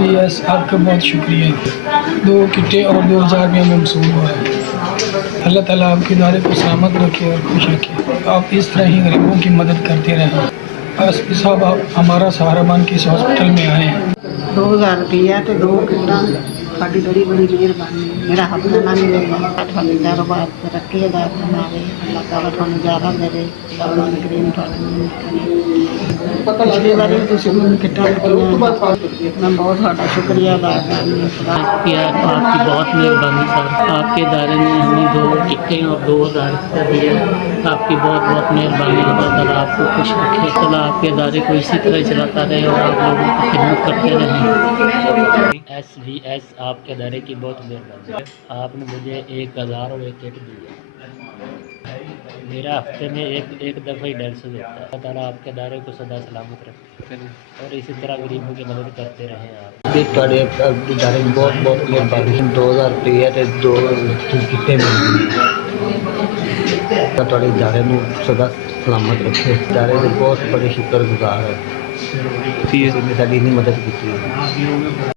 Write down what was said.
SBS آپ کا بہت شکریہ. 2 کٹے اور 2000 روپیہ میں موصول ہوا ہے. اللہ تعالیٰ آپ کے ادارے کو سلامت رکھے اور خوش رکھے. آپ اس طرح ہی غریبوں کی مدد کرتے رہیں. ایس پی صاحب آپ ہمارا سہارا بن کے اس ہاسپٹل میں آئے ہیں. 2000 روپیہ تو 2 کٹا ساری بڑی بڑی مہربانی. میرا حق بنا نہیں دینا. تھوڑی کاروبار ترقی ادا فرماوے. اللہ تعالیٰ تھوڑا زیادہ دے. قرآن کریم پچھلی بار تھی میں کٹا میں بہت تھوڑا شکریہ ادا کرنی. آپ کی بہت مہربانی سر. آپ کے ادارے نے ہمیں 2 ٹکٹیں اور 2000 روپیہ دیا. آپ کی بہت بہت مہربانی. اللہ تعالیٰ آپ کو خوش رکھے. اللہ آپ کے ادارے کو اسی طرح چلاتا رہے اور آپ لوگوں کی خدمت کرتے رہیں. SBS آپ کے ادارے کی بہت مہربانی. آپ نے مجھے 1000 اور 1 کٹ دیا. میرا ہفتے میں ایک دفعہ ہی 150 دیتا ہے. اللہ تعالیٰ آپ کے ادارے کو سدا سلامت رکھے اور اسی طرح غریبوں کی مدد کرتے رہیں. آپ ادارے میں بہت بہت مہربانی. 2000 روپیہ تے 2 کٹے مل تھوڑے ادارے میں سدا سلامت رکھے. ادارے کے بہت بڑے شکر گزار ہے. ساری مدد کی.